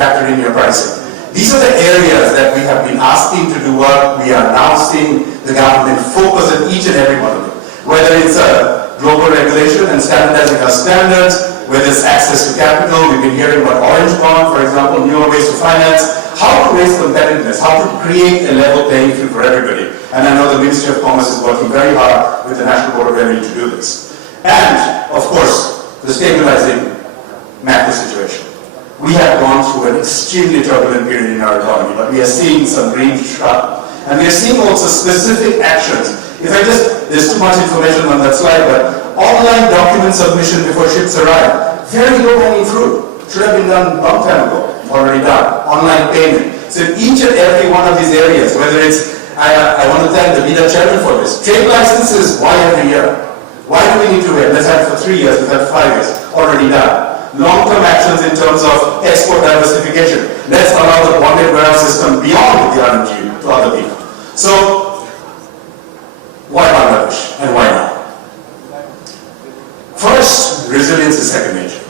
factor in your pricing. These are the areas that we have been asking to do work. We are now seeing the government focus on each and every one of them. Whether it's a global regulation and standardizing our standards, whether it's access to capital, we've been hearing about Orange Bond, for example, newer ways to finance, how to raise competitiveness, how to create a level playing field for everybody. And I know the Ministry of Commerce is working very hard with the National Board of Revenue to do this. And, of course, the stabilizing macro situation. We have gone through an extremely turbulent period in our economy, but we are seeing some green shoots. And we are seeing also specific actions. If I just, there's too much information on that slide, but online document submission before ships arrive, very low-hanging fruit. Should have been done a long time ago, already done. Online payment. So in each and every one of these areas, whether it's, I want to thank the BIDA chairman for this. Trade licenses, why every year? Why do we need to wait? Let's have it for 3 years, let's have it 5 years, already done. Long-term actions in terms of export diversification. Let's allow the bonded warehouse system beyond the RMG to other people. So, why Bangladesh and why now? First, resilience is second nature.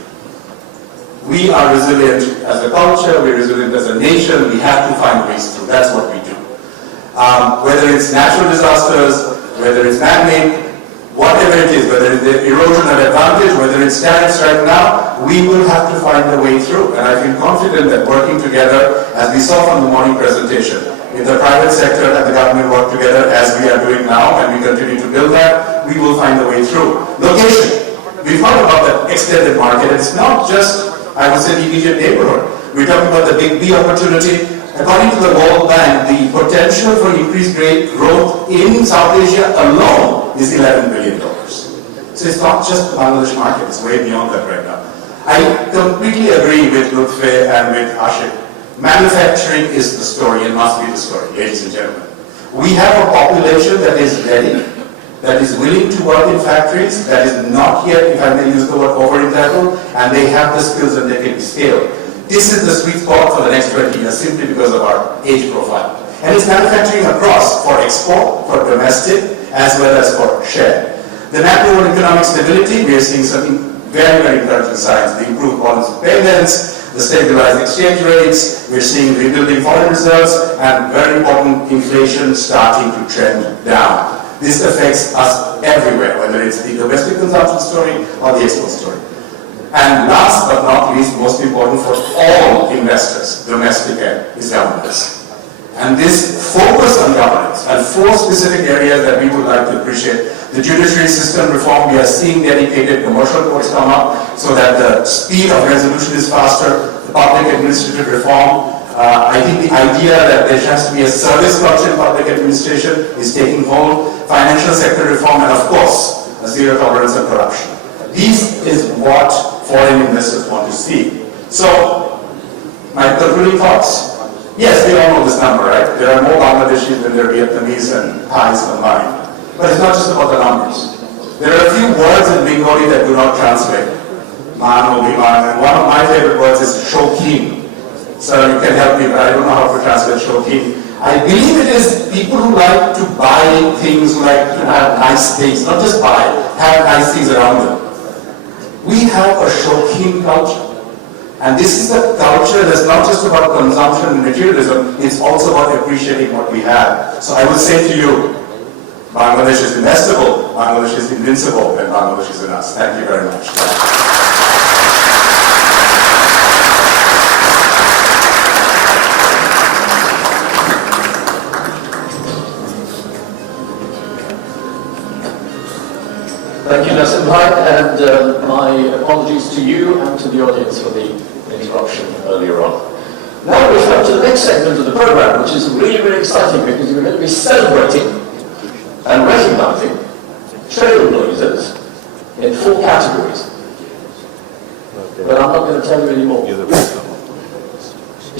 We are resilient as a culture, we're resilient as a nation, we have to find ways through. That's what we do. Whether it's natural disasters, whether it's man-made, whatever it is, whether it's the erosion of advantage, whether it's tariffs right now, we will have to find a way through. And I feel confident that working together, as we saw from the morning presentation, if the private sector and the government work together as we are doing now, and we continue to build that, we will find a way through. Location. We've heard about that extended market. It's not just, I would say, the immediate neighborhood. We're talking about the big B opportunity. According to the World Bank, the potential for increased growth in South Asia alone is $11 billion. So it's not just the Bangladesh market, it's way beyond that right now. I completely agree with Lutfi and with Ashik. Manufacturing is the story and must be the story, ladies and gentlemen. We have a population that is ready, that is willing to work in factories, that is not yet, if I may use the word, over-entitled, and they have the skills and they can be scaled. This is the sweet spot for the next 20 years simply because of our age profile. And it's manufacturing across for export, for domestic, as well as for share. The macroeconomic stability, we are seeing some very, very encouraging signs. The improved volumes of payments, the stabilized exchange rates, we're seeing rebuilding foreign reserves, and very important inflation starting to trend down. This affects us everywhere, whether it's the domestic consumption story or the export story. And last but not least, most important for all investors, domestic end, is governance. And this focus on governance and 4 specific areas that we would like to appreciate. The judiciary system reform, we are seeing dedicated commercial courts come up so that the speed of resolution is faster. The public administrative reform, I think the idea that there has to be a service culture in public administration is taking hold. Financial sector reform, and of course, a zero tolerance on corruption. This is what foreign investors want to see. So, my concluding thoughts. Yes, we all know this number, right? There are more Bangladeshis than there are Vietnamese and Thais combined. But it's not just about the numbers. There are a few words in Bengali that do not translate. Mano, Biman, and one of my favorite words is Shokin. So you can help me, but I don't know how to translate Shokin. I believe it is people who like to buy things, who like to have nice things, not just buy, have nice things around them. We have a Shokin culture. And this is a culture that's not just about consumption and materialism, it's also about appreciating what we have. So I would say to you, Bangladesh is investable, Bangladesh is invincible, and Bangladesh is in us. Thank you very much. Thank you, Nassim Bhai, and my apologies to you and to the audience for the interruption earlier on. Now we come to the next segment of the program, which is really, really exciting because we're going to be celebrating and recognizing trailblazers in 4 categories. But I'm not going to tell you any more. To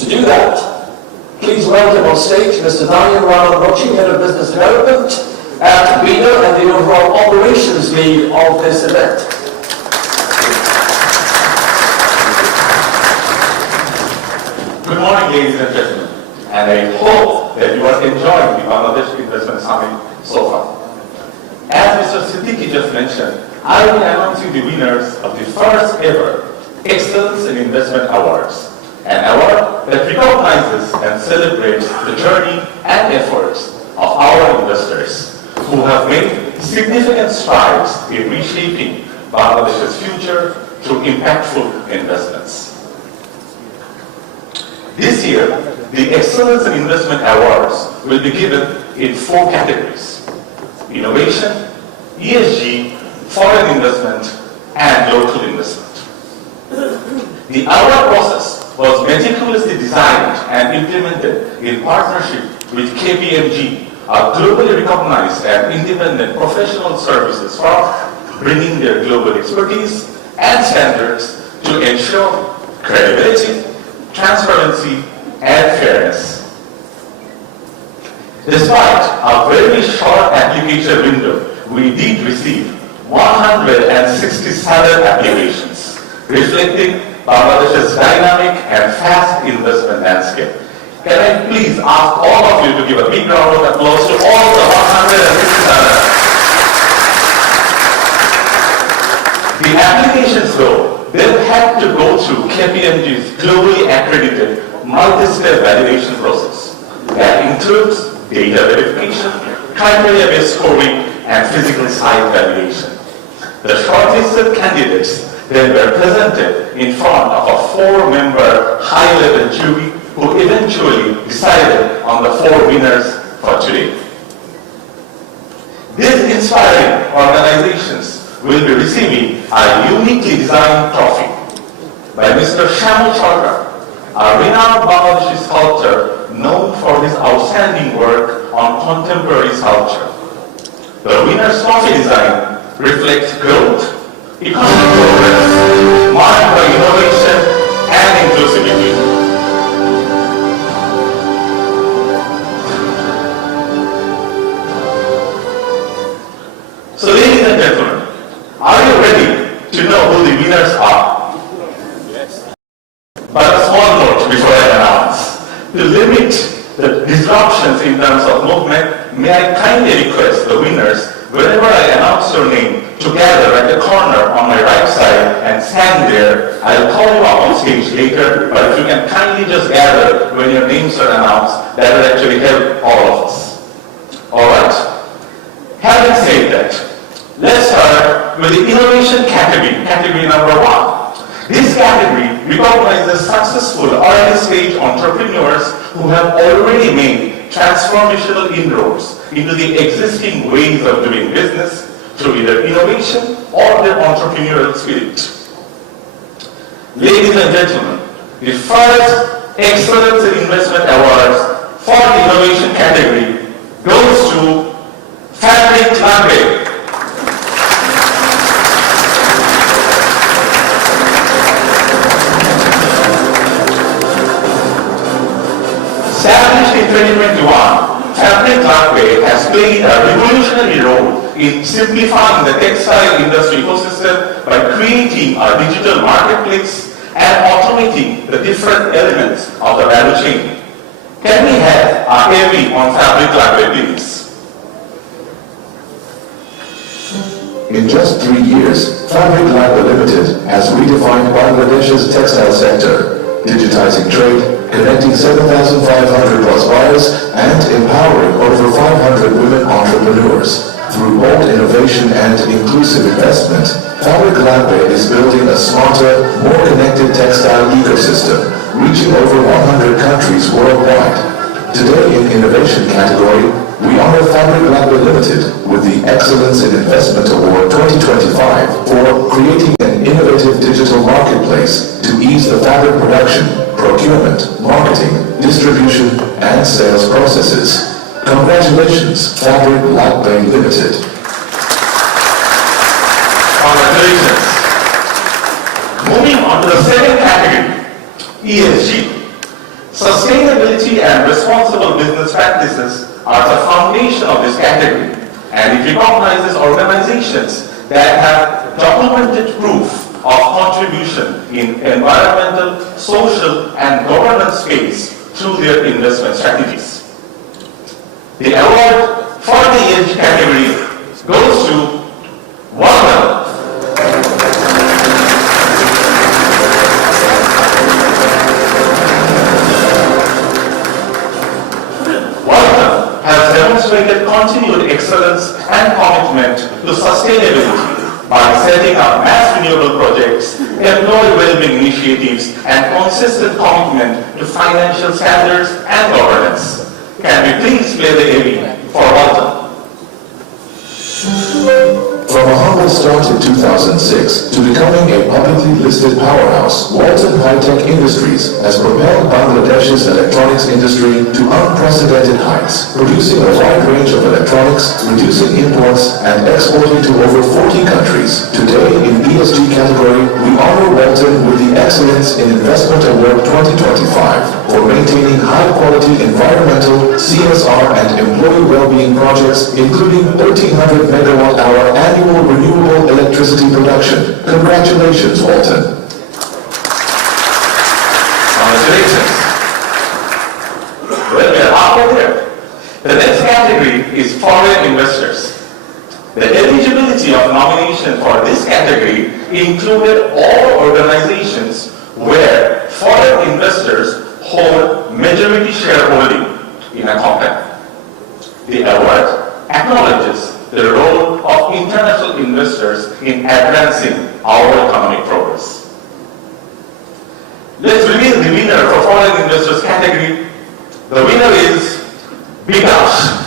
do that, please welcome on stage Mr. Narayan Ramarochi, Head of Business Development at BIDA and the overall operations lead of this event. Good morning, ladies and gentlemen, and I hope that you are enjoying the Bangladesh Investment Summit so far. As Mr. Siddiqui just mentioned, I will announce you the winners of the first ever Excellence in Investment Awards. an award that recognizes and celebrates the journey and efforts of our investors who have made significant strides in reshaping Bangladesh's future through impactful investments. This year, the Excellence in Investment Awards will be given in 4 categories: innovation, ESG, foreign investment, and local investment. The award process was meticulously designed and implemented in partnership with KPMG, a globally recognized and independent professional services firm, bringing their global expertise and standards to ensure credibility, transparency, and fairness. Despite a very short application window, we did receive 167 applications, reflecting Bangladesh's dynamic and fast investment landscape. Can I please ask all of you to give a big round of applause to all the 167. The applications, though, they'll have to go through KPMG's globally accredited multi-step validation process that includes data verification, criteria-based scoring, and physical site validation. The shortlisted candidates then were presented in front of a 4-member high-level jury who eventually decided on the 4 winners for today. These inspiring organizations will be receiving a uniquely designed trophy by Mr. Shamul Sarkar, a renowned Bangladeshi sculptor known for his outstanding work on contemporary sculpture. The winner's trophy design reflects growth, economic progress, marked by innovation and inclusivity. So ladies and gentlemen, are you ready to know who the winners are? Yes. But a small note before I announce. To limit the disruptions in terms of movement, may I kindly request the winners, whenever I announce your name, to gather at the corner on my right side and stand there. I'll call you up on stage later, but if you can kindly just gather when your names are announced, that will actually help all of us. Alright? Having said that, let's start with the innovation category, category number 1. This category recognizes successful early-stage entrepreneurs who have already made transformational inroads into the existing ways of doing business through either innovation or their entrepreneurial spirit. Ladies and gentlemen, the first Excellence in Investment Awards for the innovation category goes to Fabric Labe. Established in 2021, Fabric Labe has played a revolutionary role in simplifying the textile industry ecosystem by creating a digital marketplace and automating the different elements of the value chain. Can we have a heavy on Fabric Labe, please? In just 3 years, Fabric Labe Limited has redefined Bangladesh's textile sector, digitizing trade, connecting 7,500 plus buyers, and empowering over 500 women entrepreneurs. Through bold innovation and inclusive investment, Fabric Labe is building a smarter, more connected textile ecosystem, reaching over 100 countries worldwide. Today in Innovation category, we honor Fabric Labe Limited with the Excellence in Investment Award 2025 for creating an innovative digital marketplace to ease the fabric production, procurement, marketing, distribution, and sales processes. Congratulations, Fabric Labe Limited. Congratulations. Moving on to the second category, ESG. Sustainability and responsible business practices are the foundation of this category, and it recognizes organizations that have documented proof of contribution in environmental, social, and governance space through their investment strategies. The award for the ESG category goes to Warner. demonstrated continued excellence and commitment to sustainability by setting up mass renewable projects, employee well-being initiatives, and consistent commitment to financial standards and governance. Can we please play the AV for Walton? From a humble start in 2006 to becoming a publicly listed powerhouse, Walton High-Tech Industries has propelled Bangladesh's electronics industry to unprecedented heights, producing a wide range of electronics, reducing imports, and exporting to over 40 countries. Today, in ESG category, we honor Walton with the Excellence in Investment Award 2025 for maintaining high-quality environmental, CSR, and employee well-being projects, including 1,300 megawatt-hour annual renewable electricity production. Congratulations, Walton. Congratulations. Well, we are halfway there. The next category is foreign investors. The eligibility of nomination for this category included all organizations where foreign investors hold majority shareholding in a company. The award acknowledges the role of international investors in advancing our economic progress. Let's reveal the winner for foreign investors category. The winner is Bikash.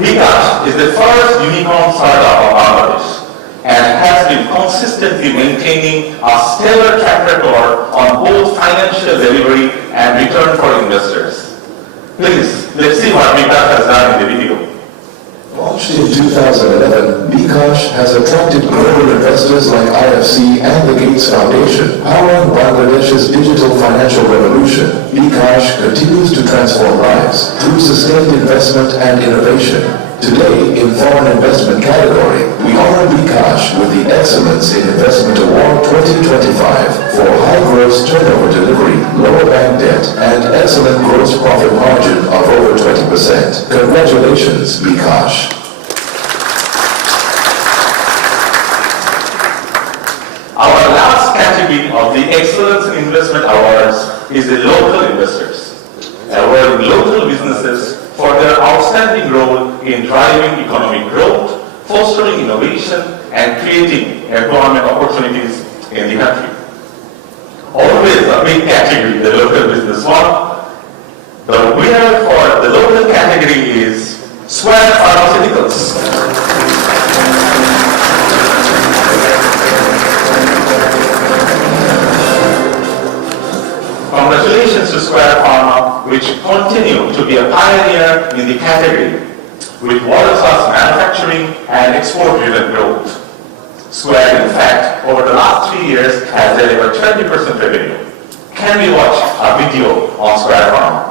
Bikash is the first unicorn startup of Bangladesh and has been consistently maintaining a stellar track record on both financial delivery and return for investors. Please, let's see what Bikash has done in the video. Launched in 2011, Bikash has attracted global investors like IFC and the Gates Foundation, powering Bangladesh's digital financial revolution. Bikash continues to transform lives through sustained investment and innovation. Today, in foreign investment category, we honor Bikash with the Excellence in Investment Award 2025 for high gross turnover delivery, lower bank debt, and excellent gross profit margin of over 20%. Congratulations, Bikash. Our last category of the Excellence in Investment Awards is the local investors, awarding local businesses for their outstanding role in driving economic growth, fostering innovation, and creating employment opportunities in the country. Always a big category, the local business one. The winner for the local category is Square Pharmaceuticals. Congratulations to Square Pharma, which continue to be a pioneer in the category with world-class manufacturing and export-driven growth. Square, in fact, over the last 3 years has delivered 20% revenue. Can we watch a video on Square Pharma?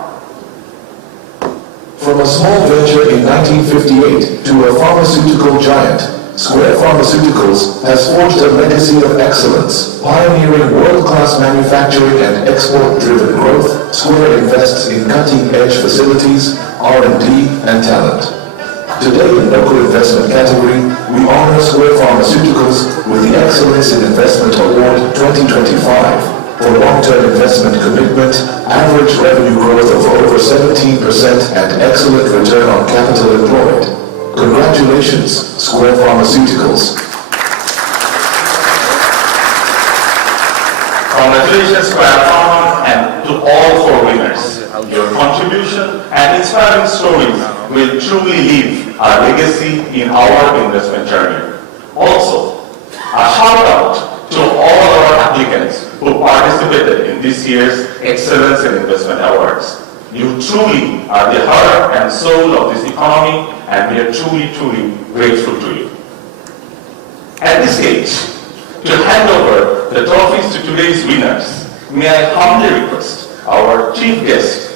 From a small venture in 1958 to a pharmaceutical giant, Square Pharmaceuticals has forged a legacy of excellence. Pioneering world-class manufacturing and export-driven growth, Square invests in cutting-edge facilities, R&D, and talent. Today in local investment category, we honor Square Pharmaceuticals with the Excellence in Investment Award 2025 for long-term investment commitment, average revenue growth of over 17%, and excellent return on capital employed. Congratulations, Square Pharmaceuticals. Congratulations, Square Pharma, and to all 4 winners. Your contribution and inspiring stories will truly leave a legacy in our investment journey. Also, a shout out to all our applicants who participated in this year's Excellence in Investment Awards. You truly are the heart and soul of this economy, and we are truly, truly grateful to you. At this stage, to hand over the trophies to today's winners, may I humbly request our chief guest,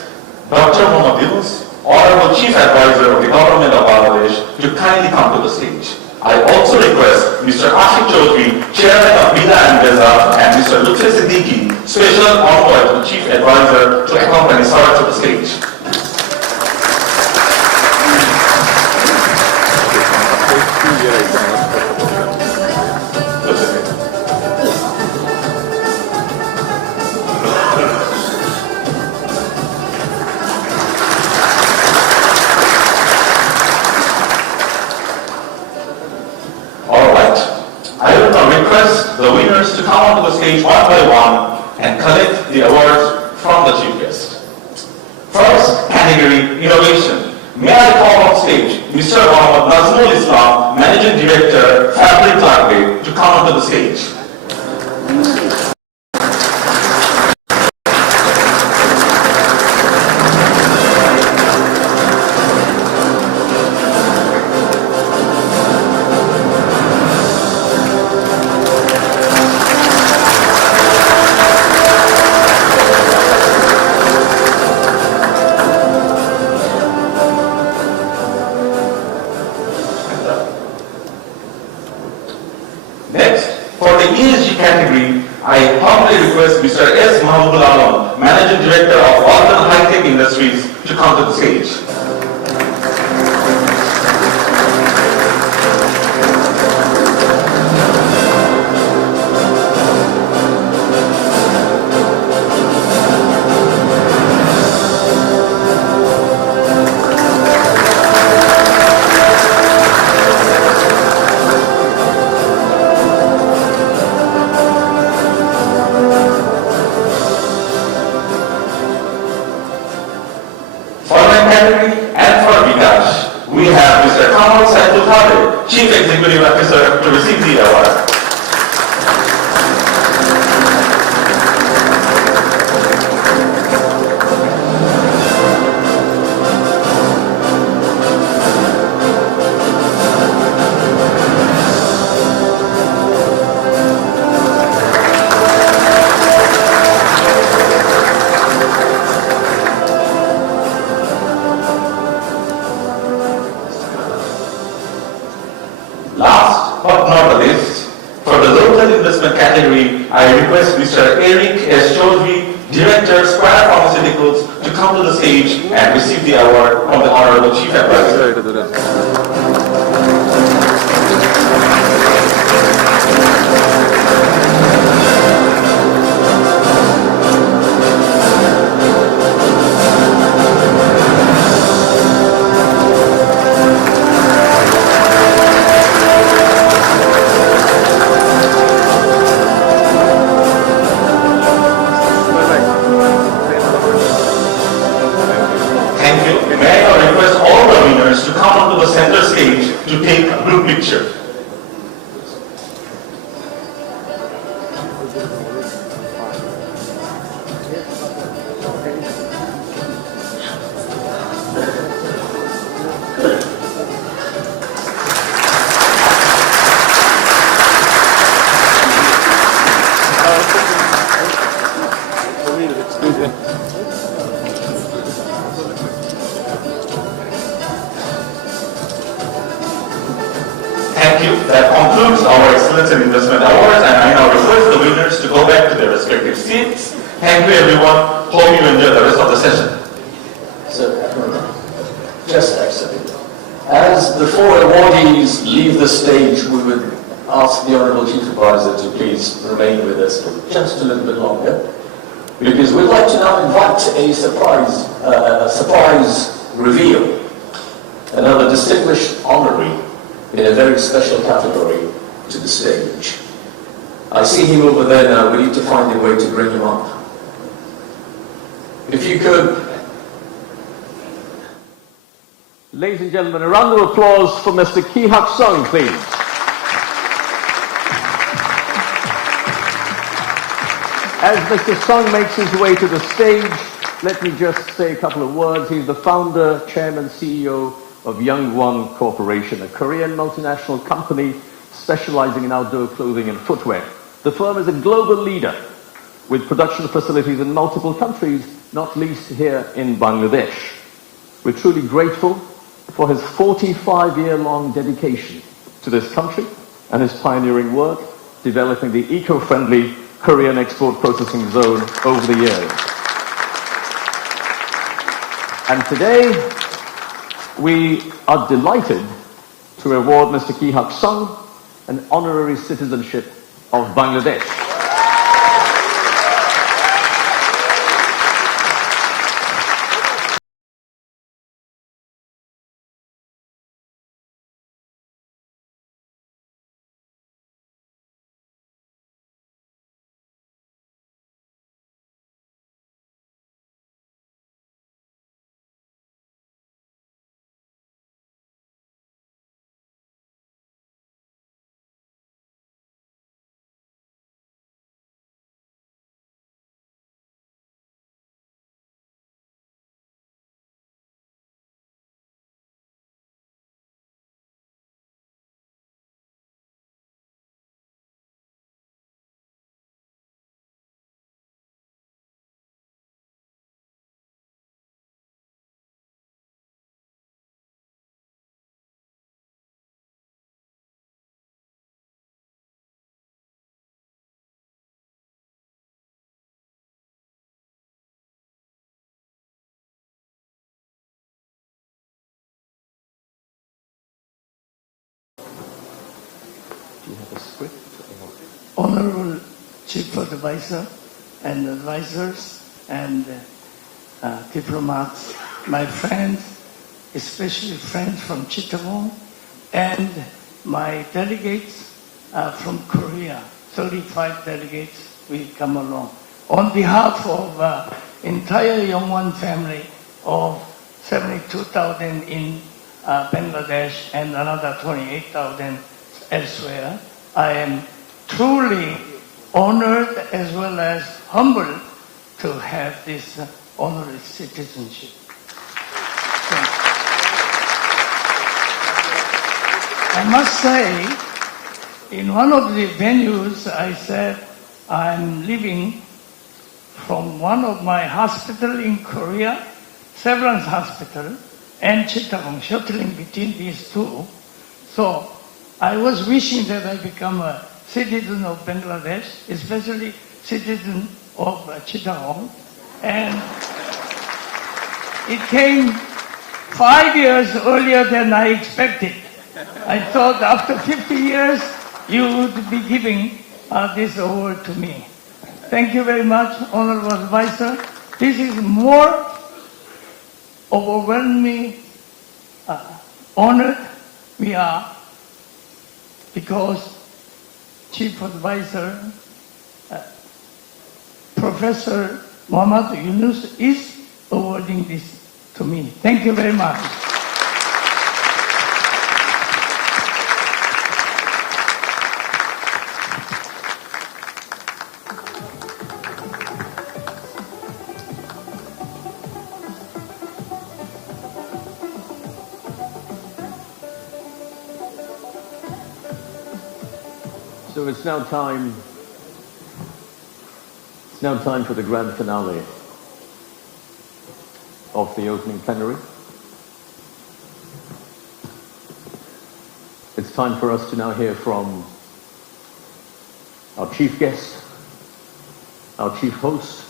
Dr. Yunus, Honorable Chief Advisor of the Government of Bangladesh, to kindly come to the stage. I also request Mr. Ashik Chaudhry, Chairman of Bida and Beza, and Mr. Lutfi Siddiqui, Special Envoy to the Chief Advisor, to accompany Sarah to the stage. request the winners to come onto the stage one by one and collect the awards from the chief guest. First category, innovation. May I call on stage Mr. Mohammad Nazmul Islam, Managing Director, Fabric Library, to come onto the stage. Next, for the ESG category, I humbly request Mr. S. Mahmoud Alam, Managing Director of Walton High Tech Industries, to come to the stage. Category and for Vikash, we have Mr. Kamal Saiful Khadir, Chief Executive Officer, to receive the award. Last but not the least, for the local investment category, I request Mr. Eric S. Chaudhry, Director, Square Pharmaceuticals, to come to the stage and receive the award from the Honorable Chief Advisor. To come onto the center stage to take a group picture. Thank you. That concludes our Excellence in Investment Awards, and I now request the winners to go back to their respective seats. Thank you, everyone. Hope you enjoy the rest of the session. So, just actually, as the four awardees leave the stage, we would ask the Honourable Chief Advisor to please remain with us for just a little bit longer, because we'd like to now invite a surprise reveal, another distinguished honorary in a very special category to the stage. I see him over there now. We need to find a way to bring him up. If you could. Ladies and gentlemen, a round of applause for Mr. Ki Hak Sung, please. As Mr. Sung makes his way to the stage, let me just say a couple of words. He's the founder, chairman, CEO of Youngwon Corporation, a Korean multinational company specializing in outdoor clothing and footwear. The firm is a global leader with production facilities in multiple countries, not least here in Bangladesh. We're truly grateful for his 45-year-long dedication to this country and his pioneering work developing the eco-friendly Korean export processing zone over the years. And today, we are delighted to award Mr. Ki Hak Sung an honorary citizenship of Bangladesh. Do you have a script? Honorable Chief Advisor and advisors and diplomats, my friends, especially friends from Chittagong, and my delegates from Korea, 35 delegates will come along. On behalf of entire Yongwon family of 72,000 in Bangladesh and another 28,000 elsewhere, I am truly honored as well as humbled to have this honorary citizenship. I must say, in one of the venues, I said I'm living from one of my hospital in Korea, Severance Hospital, and Chittagong, shuttling between these two. So I was wishing that I become a citizen of Bangladesh, especially citizen of Chittagong. And it came 5 years earlier than I expected. I thought after 50 years, you would be giving this award to me. Thank you very much, Honorable Advisor. This is more overwhelming honored we are because Chief Advisor Professor Muhammad Yunus is awarding this to me. Thank you very much. So it's now time for the grand finale of the opening plenary. It's time for us to now hear from our chief guest, our chief host,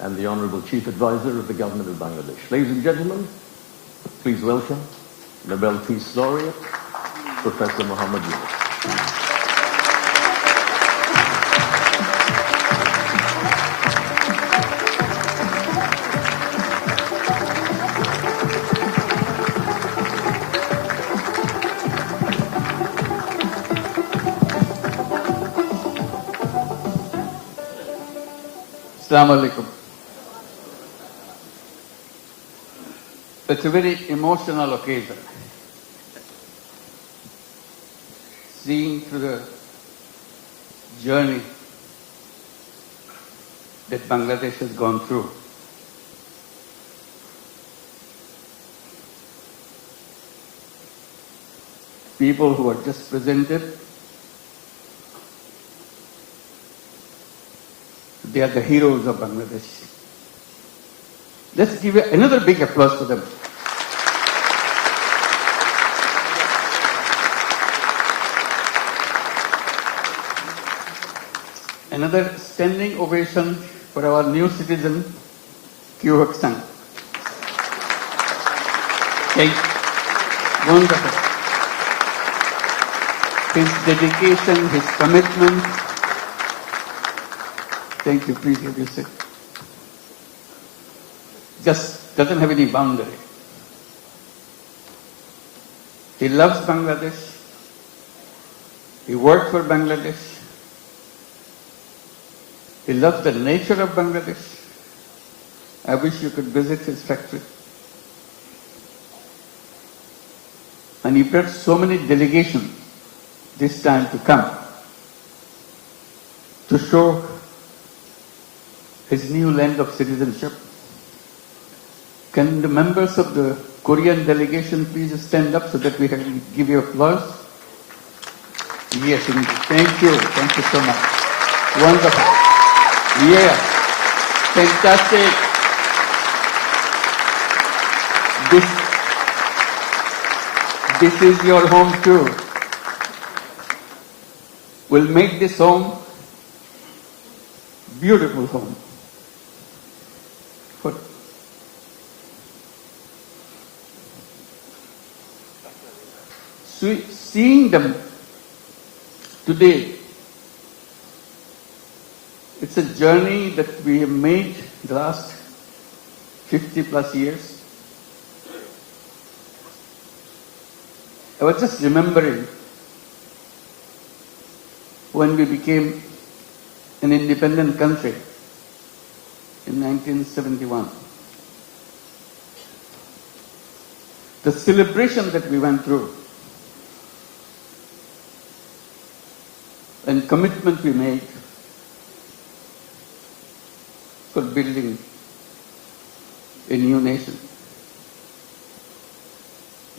and the Honorable Chief Advisor of the Government of Bangladesh. Ladies and gentlemen, please welcome Nobel Peace Laureate, Professor Muhammad Yunus. Assalamu alaikum. It's a very emotional occasion. Seeing through the journey that Bangladesh has gone through. People who are just presented, they are the heroes of Bangladesh. Let's give another big applause to them. Another standing ovation for our new citizen, Kyu-Huk-Sang. Wonderful. His dedication, his commitment. Thank you, please have your seat. Just doesn't have any boundary. He loves Bangladesh. He worked for Bangladesh. He loves the nature of Bangladesh. I wish you could visit his factory. And he brought so many delegations this time to come to show his new land of citizenship. Can the members of the Korean delegation please stand up so that we can give you applause? Yes, indeed. Thank you. Thank you so much. Wonderful. Yeah, fantastic. This is your home too. We'll make this home beautiful home. For seeing them today, it's a journey that we have made the last 50 plus years. I was just remembering when we became an independent country in 1971. The celebration that we went through and commitment we made for building a new nation.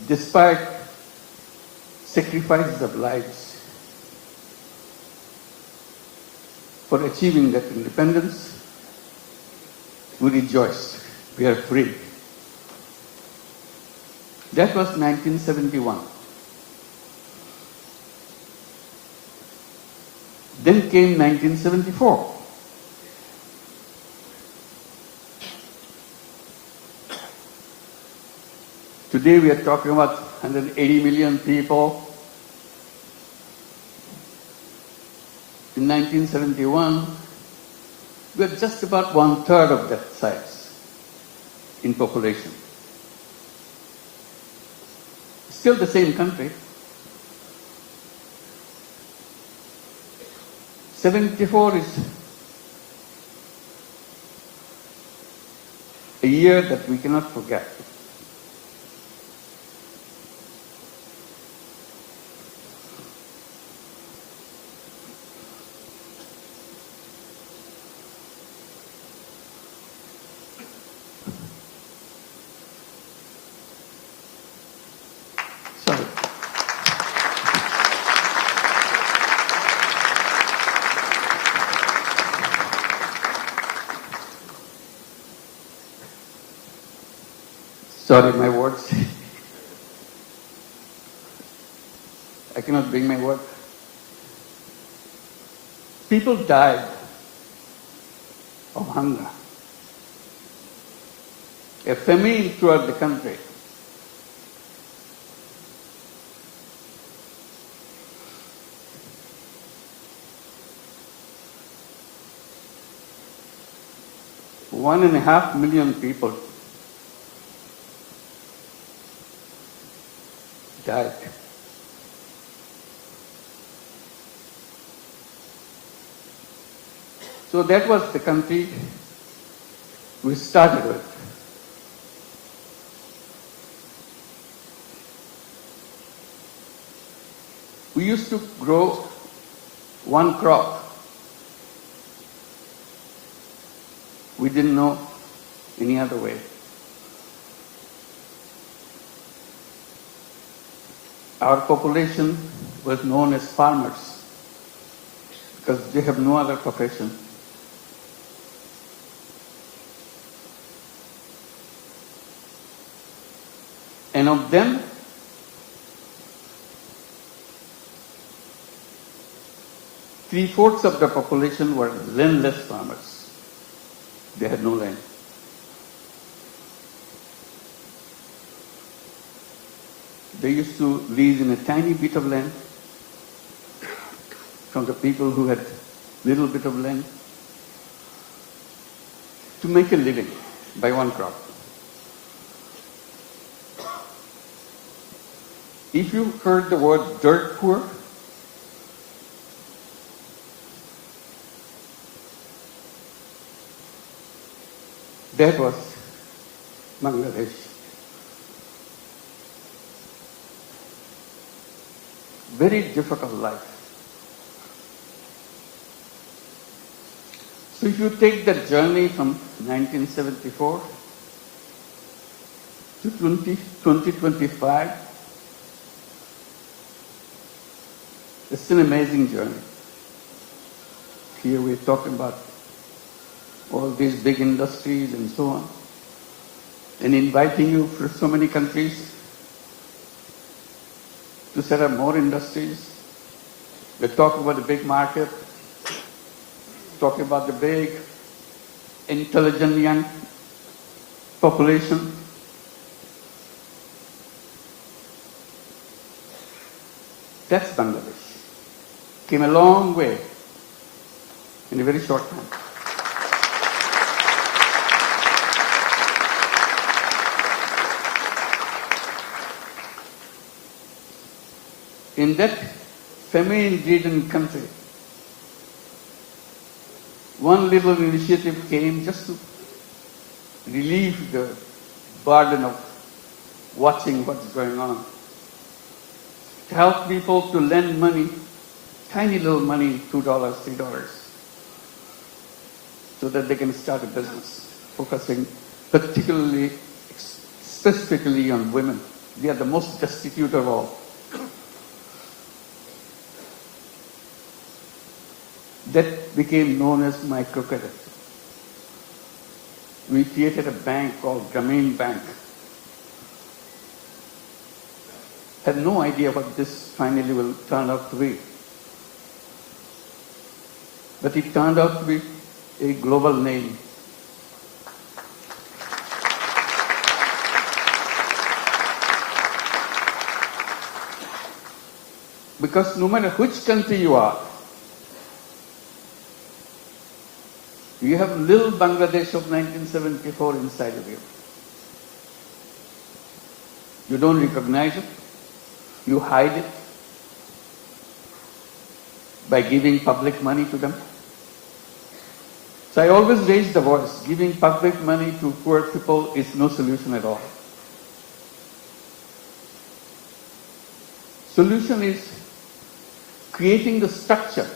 Despite sacrifices of lives for achieving that independence, we rejoiced. We are free. That was 1971. Then came 1974. Today we are talking about 180 million people. In 1971, we were just about 1/3 of that size in population. Still the same country. 74 is a year that we cannot forget. Sorry. Sorry, my words. I cannot bring my word. People died of hunger. A famine throughout the country. One and a half million people died. So that was the country we started with. We used to grow one crop. We didn't know any other way. Our population was known as farmers because they have no other profession. And of them, three-fourths of the population were landless farmers. They had no land. They used to lease in a tiny bit of land from the people who had little bit of land to make a living by one crop. If you heard the word dirt poor, that was Bangladesh. Very difficult life. So if you take that journey from 1974 to 2025, it's an amazing journey. Here we're talking about all these big industries and so on, and inviting you from so many countries to set up more industries. We're talking about the big market, talking about the big, intelligent young population. That's Bangladesh. Came a long way in a very short time. In that famine-ridden country, one little initiative came just to relieve the burden of watching what's going on. To help people to lend money, tiny little money, $2, $3, so that they can start a business, focusing particularly, specifically on women. They are the most destitute of all. That became known as microcredit. We created a bank called Grameen Bank. Had no idea what this finally will turn out to be. But it turned out to be a global name. Because no matter which country you are, you have little Bangladesh of 1974 inside of you. You don't recognize it. You hide it by giving public money to them. So I always raise the voice. Giving public money to poor people is no solution at all. Solution is creating the structure,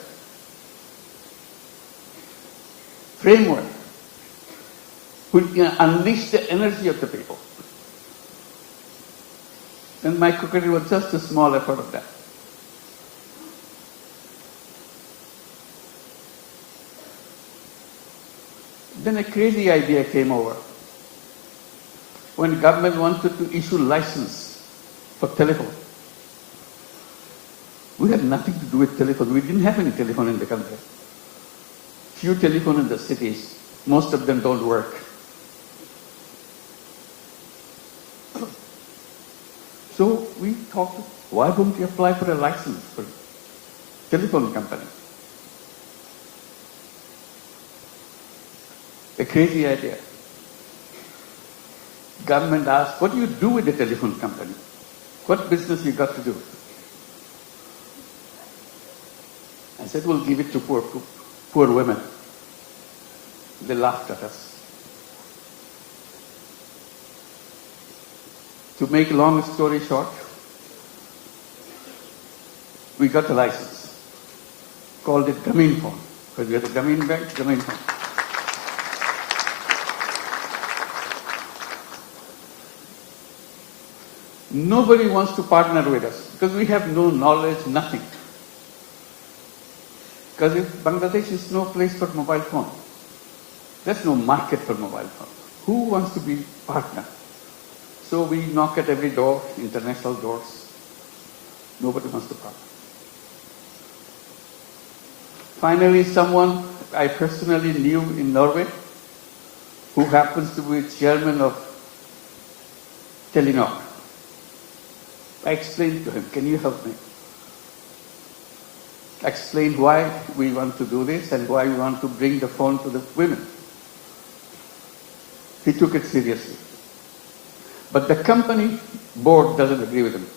framework, which can unleash the energy of the people. And microcredit was just a small effort of that. Then a crazy idea came over. When government wanted to issue license for telephone, we had nothing to do with telephone. We didn't have any telephone in the country. Few telephone in the cities. Most of them don't work. So we thought, why don't we apply for a license for a telephone company? A crazy idea. Government asked, what do you do with the telephone company? What business you got to do? I said, we'll give it to poor women. They laughed at us. To make a long story short, we got a license. Called it Grameen Phone. Because we had a Grameen Bank, Grameen Phone. Nobody wants to partner with us because we have no knowledge, nothing. Because if Bangladesh is no place for mobile phone, there's no market for mobile phone. Who wants to be partner? So we knock at every door, international doors. Nobody wants to partner. Finally, someone I personally knew in Norway, who happens to be chairman of Telenor. I explained to him, can you help me? I explained why we want to do this and why we want to bring the phone to the women. He took it seriously. But the company board doesn't agree with him.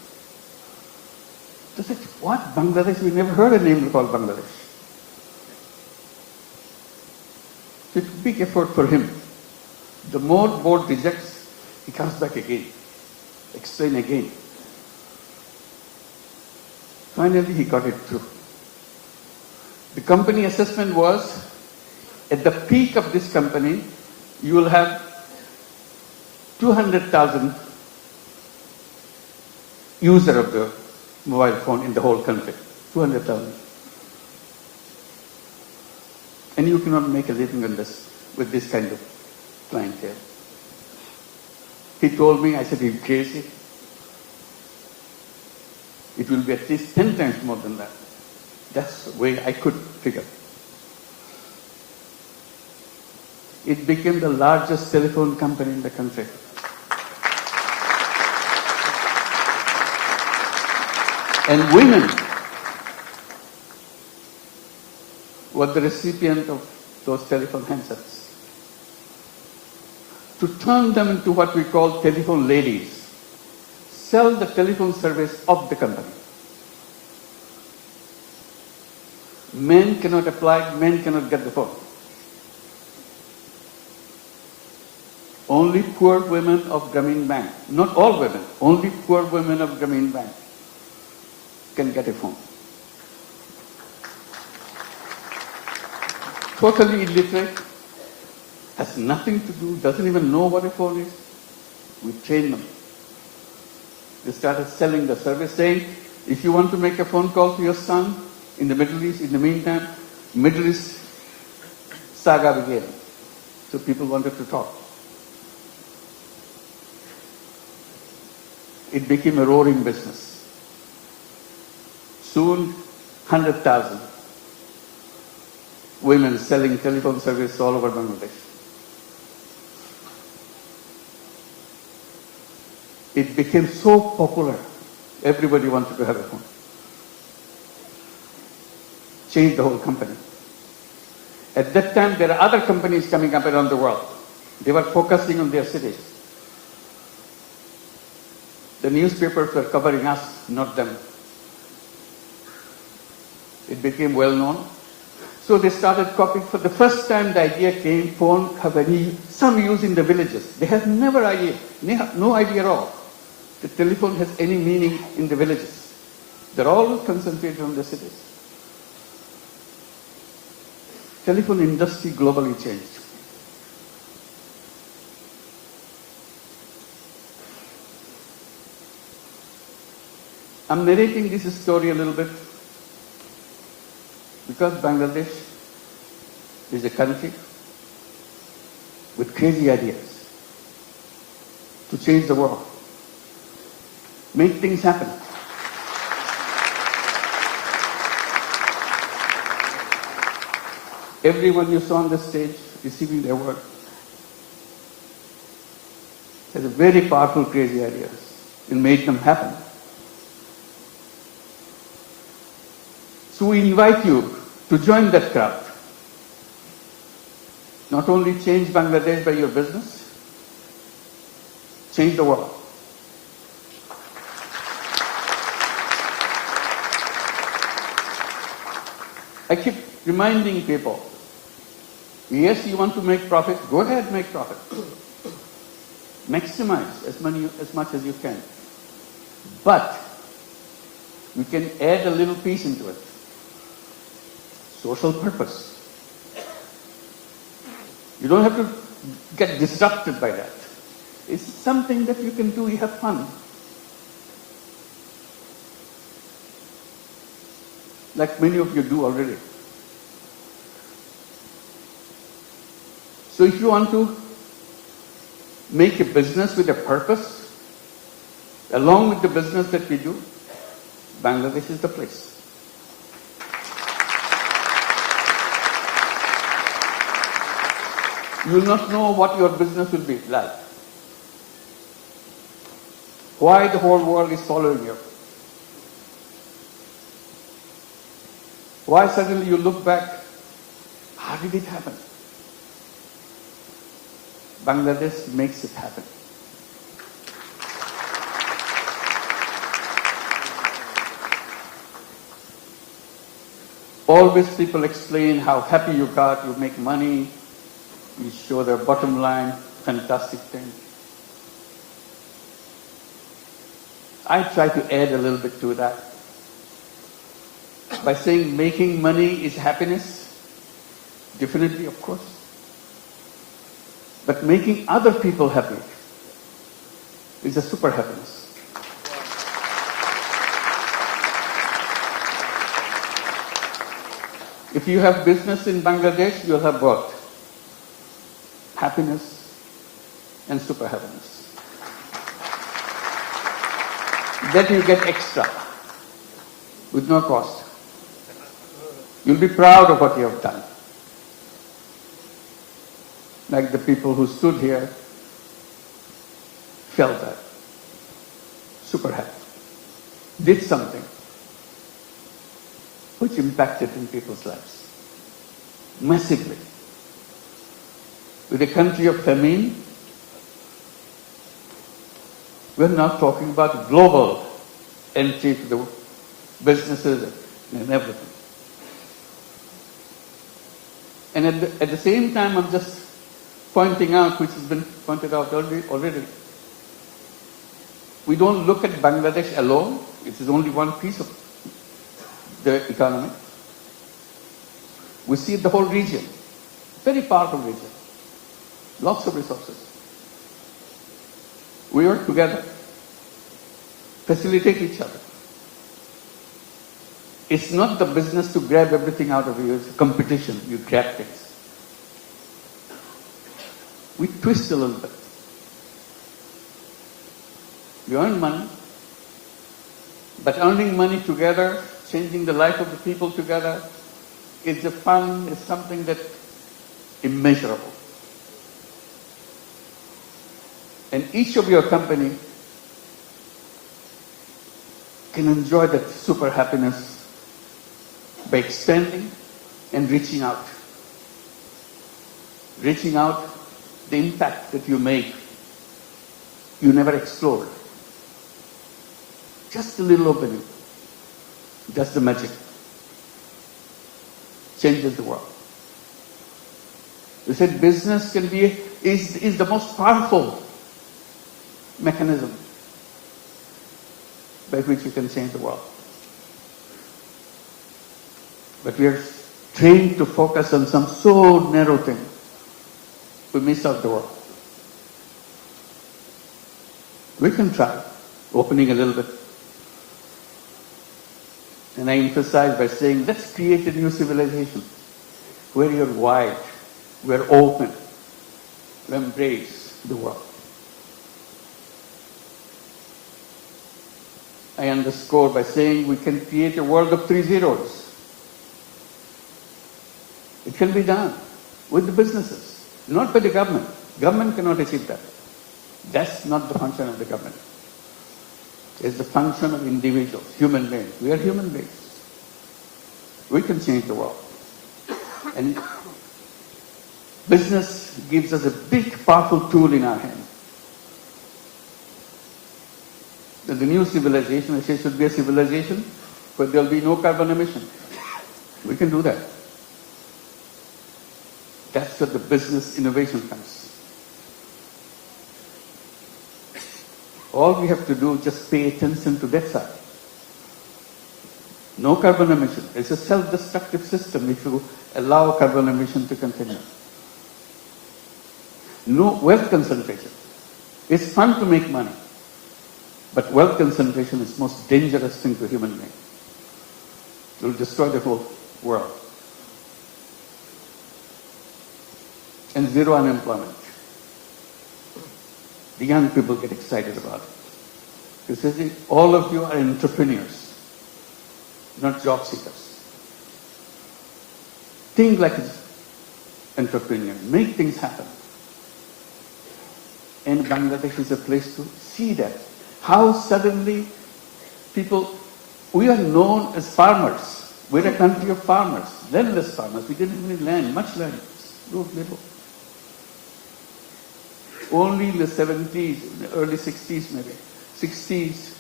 They said, what? Bangladesh? We never heard a name called Bangladesh. It's a big effort for him. The more board rejects, he comes back again. Explain again. Finally, he got it through. The company assessment was, at the peak of this company, you will have 200,000 user of the mobile phone in the whole country. 200,000. And you cannot make a living on this with this kind of clientele. He told me, I said, you're crazy. It will be at least 10 times more than that. That's the way I could figure. It became the largest telephone company in the country. And women were the recipient of those telephone handsets, to turn them into what we call telephone ladies, sell the telephone service of the company. Men cannot apply, men cannot get the phone. Only poor women of Grameen Bank, not all women, only poor women of Grameen Bank can get a phone. Totally illiterate, has nothing to do, doesn't even know what a phone is. We train them. They started selling the service, saying, if you want to make a phone call to your son in the Middle East, in the meantime, Middle East saga began. So people wanted to talk. It became a roaring business. Soon, 100,000 women selling telephone service all over Bangladesh. It became so popular, everybody wanted to have a phone. Changed the whole company. At that time, there are other companies coming up around the world. They were focusing on their cities. The newspapers were covering us, not them. It became well known. So they started copying. For the first time, the idea came, phone coverage, some use in the villages. They had never idea, no idea at all. The telephone has any meaning in the villages. They're all concentrated on the cities. Telephone industry globally changed. I'm narrating this story a little bit because Bangladesh is a country with crazy ideas to change the world, make things happen. Everyone you saw on the stage receiving the award has a very powerful, crazy ideas and made them happen. So we invite you to join that crowd. Not only change Bangladesh by your business, change the world. I keep reminding people, yes, you want to make profit, go ahead, make profit. Maximize as much as you can. But you can add a little piece into it. Social purpose. You don't have to get disrupted by that. It's something that you can do, you have fun. Like many of you do already. So if you want to make a business with a purpose, along with the business that we do, Bangladesh is the place. You will not know what your business will be like. Why the whole world is following you. Why suddenly you look back, how did it happen? Bangladesh makes it happen. Always people explain how happy you got, you make money, you show their bottom line, fantastic thing. I try to add a little bit to that by saying making money is happiness. Definitely, of course. But making other people happy is a super happiness. If you have business in Bangladesh, you'll have both happiness and super happiness. That you get extra with no cost. You'll be proud of what you have done. Like the people who stood here felt that. Super happy. Did something which impacted in people's lives. massively. With a country of famine, we're now talking about global entry to the businesses and everything. And at the same time, I'm just pointing out, which has been pointed out already, we don't look at Bangladesh alone. It is only one piece of the economy. We see the whole region, very powerful region, lots of resources. We work together, facilitate each other. It's not the business to grab everything out of you, it's a competition, you grab things. We twist a little bit. We earn money, but earning money together, changing the life of the people together, is a fun, is something that immeasurable. And each of your company can enjoy that super happiness by expanding and reaching out. Reaching out, the impact that you make, you never explored. Just a little opening. That's the magic. Changes the world. We said business can be, is the most powerful mechanism by which you can change the world. But we are trained to focus on some so narrow thing. We miss out the world. We can try, opening a little bit. And I emphasize by saying, let's create a new civilization where you're wide, we're open, we embrace the world. I underscore by saying we can create a world of 3 zeros. It can be done with the businesses, not by the government. Government cannot achieve that. That's not the function of the government. It's the function of individuals, human beings. We are human beings. We can change the world. And business gives us a big, powerful tool in our hand. The new civilization, I say, should be a civilization where there will be no carbon emission. We can do that. That's where the business innovation comes. All we have to do is just pay attention to that side. No carbon emission. It's a self-destructive system if you allow carbon emission to continue. No wealth concentration. It's fun to make money, but wealth concentration is the most dangerous thing to human being. It will destroy the whole world. And zero unemployment. The young people get excited about it. Because all of you are entrepreneurs, not job seekers. Think like an entrepreneur. Make things happen. And Bangladesh is a place to see that. How suddenly people, we are known as farmers. We're a country of farmers, landless farmers. We didn't have any land, much land, little. Only in the 70s, early 60s maybe, 60s,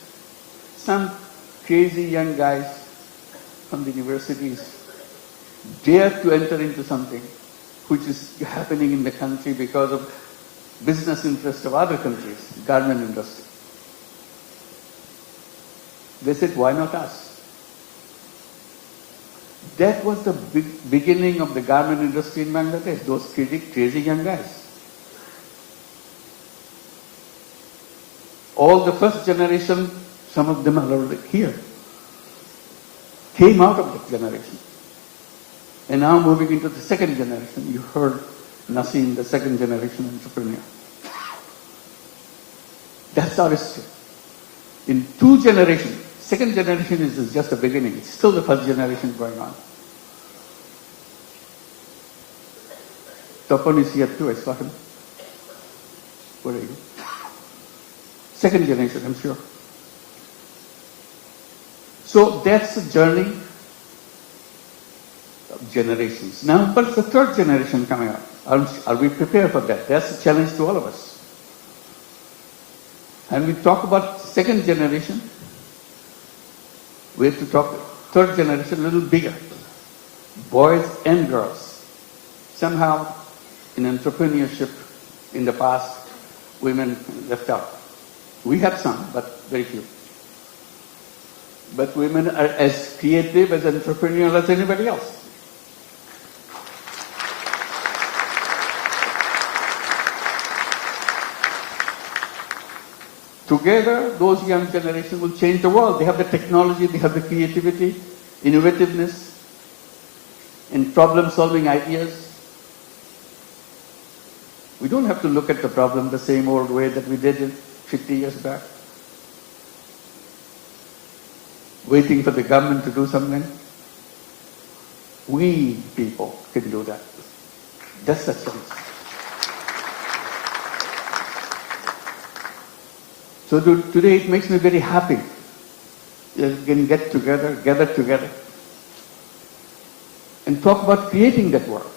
some crazy young guys from the universities dared to enter into something which is happening in the country because of business interests of other countries, garment industry. They said, why not us? That was the beginning of the garment industry in Bangladesh, those crazy young guys. All the first generation, some of them are already here, came out of that generation. And now moving into the second generation, you heard Naseem, the second generation entrepreneur. That's our history. In 2 generations, second generation is just the beginning. It's still the first generation going on. Topon is here too, I saw him. Where are you? Second generation, I'm sure. So that's a journey generations. Now, but it's the third generation coming up. Are we prepared for that? That's a challenge to all of us. And we talk about second generation, we have to talk third generation a little bigger. Boys and girls. Somehow, in entrepreneurship, in the past, women left out. We have some, but very few. But women are as creative, as entrepreneurial as anybody else. Together, those young generations will change the world. They have the technology, they have the creativity, innovativeness, and problem-solving ideas. We don't have to look at the problem the same old way that we did it 50 years back. Waiting for the government to do something. We people can do that. That's the chance. So today it makes me very happy that we can gather together, and talk about creating that world.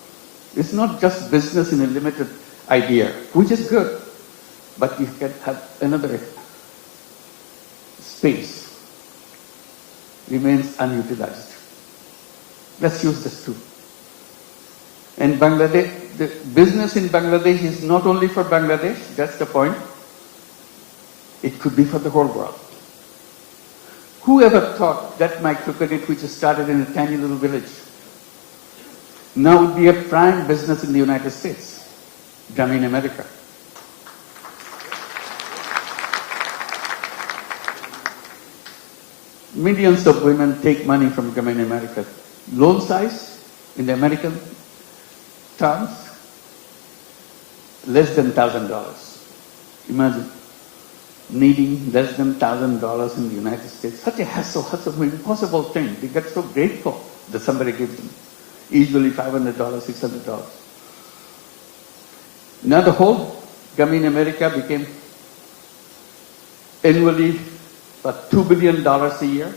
It's not just business in a limited idea, which is good, but you can have another space remains unutilized. Let's use this too. And Bangladesh, the business in Bangladesh is not only for Bangladesh, that's the point. It could be for the whole world. Whoever thought that microcredit, which started in a tiny little village, now would be a prime business in the United States, in America. Millions of women take money from Gamin America. Loan size in the American terms, less than $1,000. Imagine needing less than $1,000 in the United States. Such a hassle, such an impossible thing. They get so grateful that somebody gives them. Usually $500, $600. Now the whole Gamin America became annually about $2 billion a year.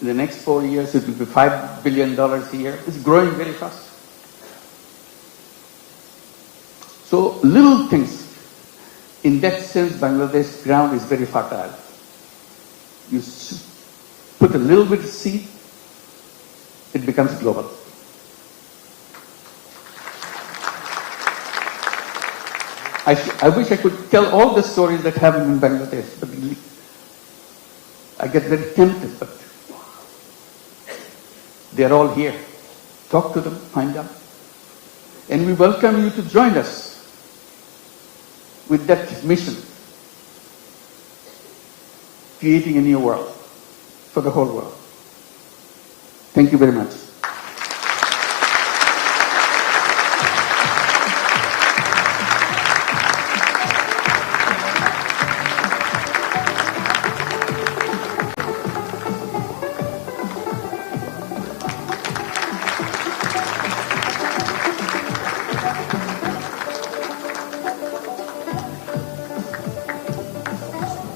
In the next 4 years, it will be $5 billion a year. It's growing very fast. So little things. In that sense, Bangladesh ground is very fertile. You put a little bit of seed, it becomes global. I wish I could tell all the stories that happen in Bangladesh, but I get very tempted, but they're all here. Talk to them, find out. And we welcome you to join us with that mission, creating a new world for the whole world. Thank you very much.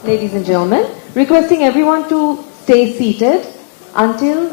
Ladies and gentlemen, requesting everyone to stay seated until